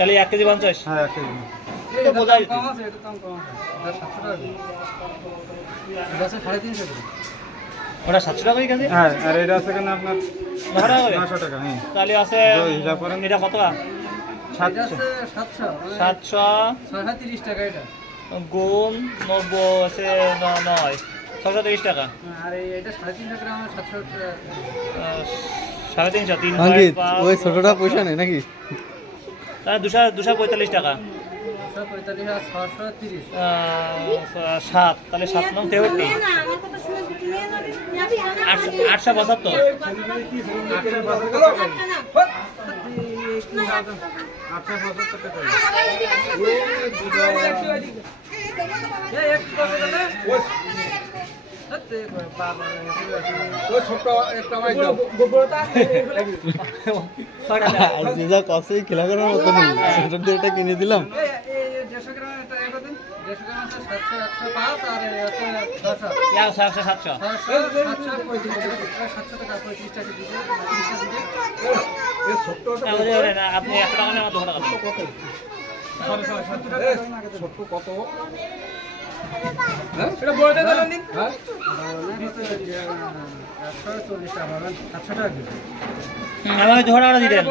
তাহলে 1 কেজি 50। হ্যাঁ 1 কেজি এটা বোঝাই কম আছে, এটা দাম কম আছে, এটা 700 টাকা এটা আছে 350 টাকা। ওটা 700 টাকা কেজি। হ্যাঁ আর এটা আছে কেন আপনার 900 900 টাকা। হ্যাঁ তাহলে আছে হিসাব করেন। এটা কত? 700 700 630 টাকা এটা। গুণ 90 আছে 9 630 টাকা। আর এটা 350 গ্রাম 700 টাকা। 350 3 অঙ্কিত 5 ওই ছোটটা পয়সা নেই নাকি? তাহলে 245 টাকা। 245 আর 630 7 তাহলে 7 নং 63 875। যা কষে খেলা করার মতো নেই, ছোট দিয়ে এটা কিনে দিলাম। 150 গ্রাম এটা এর দিন 150 গ্রাম আছে 700 105 আর আছে 600 700 700 টাকা 35 টাকা দিতে 30 টাকা দিতে এই ছোটটা আপনি 1 টাকা নেন, 2 টাকা দেন। ছোট কত? হ্যাঁ এটা বলতে দিলেন দিন। হ্যাঁ 140 টাকা পাবেন 700 টাকা দিবেন। আমাকে 2 টাকা দিবেন।